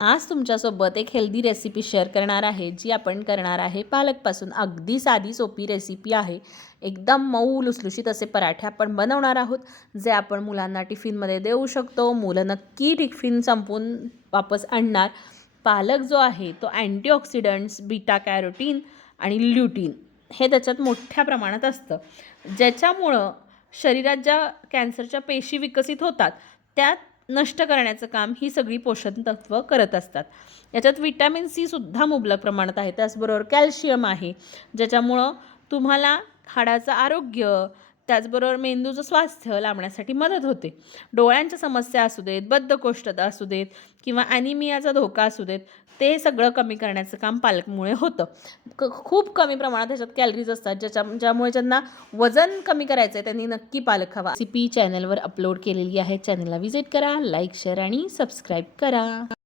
आज तुमच्यासोबत एक हेल्दी रेसिपी शेअर करणार आहे, जी आपण करणार आहे पालकपासून. अगदी साधी सोपी रेसिपी आहे. एकदम मऊ लुसलुशीत असे पराठे आपण बनवणार आहोत, जे आपण मुलांना टिफिनमध्ये देऊ शकतो. मुलं नक्की टिफिन संपवून वापस आणणार. पालक जो आहे तो अँटीऑक्सिडंट्स, बीटा कॅरोटीन आणि ल्युटीन हे त्याच्यात मोठ्या प्रमाणात असतं, ज्याच्यामुळं शरीरात ज्या कॅन्सरच्या पेशी विकसित होतात त्या नष्ट करण्याचं काम ही सगळी पोषण तत्व करत असतात. याच्यात विटॅमिन सी सुद्धा मुबलक प्रमाणात आहे. त्याचबरोबर कॅल्शियम आहे, ज्याच्यामुळं तुम्हाला हाडाचं आरोग्य, त्याचबरोबर मेंदूचं स्वास्थ्य लाभण्यासाठी मदत होते. डोळ्यांच्या समस्या असू देत, बद्धकोष्ठता असू देत किंवा ॲनिमियाचा धोका असू देत, ते सगळं कमी करण्याचं काम पालकमुळे होतं. खूप कमी प्रमाणात ह्याच्यात कॅलरीज असतात, ज्यामुळे ज्यांना वजन कमी करायचं आहे त्यांनी नक्की पालक खावा. रेसिपी चॅनलवर अपलोड केलेली आहे. चॅनलला व्हिजिट करा, लाईक, शेअर आणि सबस्क्राईब करा.